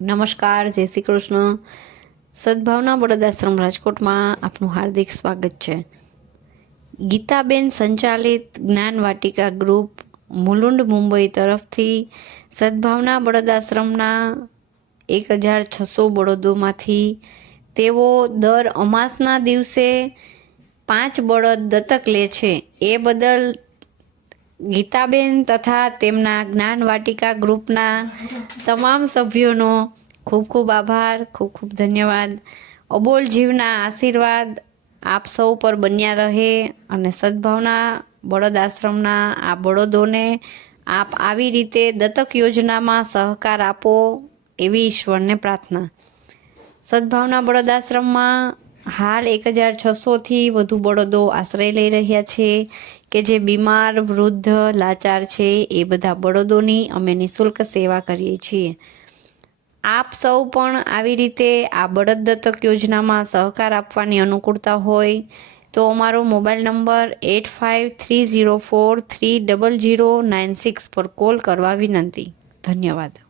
નમસ્કાર, જય શ્રી કૃષ્ણ. સદભાવના બળદ આશ્રમ રાજકોટમાં આપનું હાર્દિક સ્વાગત છે. ગીતાબેન સંચાલિત જ્ઞાન વાટિકા ગ્રુપ મુલુંડ મુંબઈ તરફથી સદભાવના બળદ આશ્રમના 1600 બળદોમાંથી તેઓ દર અમાસના દિવસે 5 બળદ દત્તક લે છે. એ બદલ ગીતાબેન તથા તેમના જ્ઞાન વાટિકા ગ્રુપના તમામ સભ્યોનો ખૂબ ખૂબ આભાર, ખૂબ ખૂબ ધન્યવાદ. અબોલ જીવના આશીર્વાદ આપ સૌ પર બન્યા રહે અને સદભાવના બળદ આશ્રમના આ બળદોને આપ આવી રીતે દત્તક યોજનામાં સહકાર આપો એવી ઈશ્વરને પ્રાર્થના. સદભાવના બળદ આશ્રમમાં હાલ 1600થી વધુ બળદો આશ્રય લઈ રહ્યા છે કે જે બીમાર, વૃદ્ધ, લાચાર છે. એ બધા બળદોની અમે નિઃશુલ્ક સેવા કરીએ છીએ. આપ સૌ પણ આવી રીતે આ બળદ દત્તક યોજનામાં સહકાર આપવાની અનુકૂળતા હોય તો અમારો મોબાઈલ નંબર 8530430096 પર કોલ કરવા વિનંતી. ધન્યવાદ.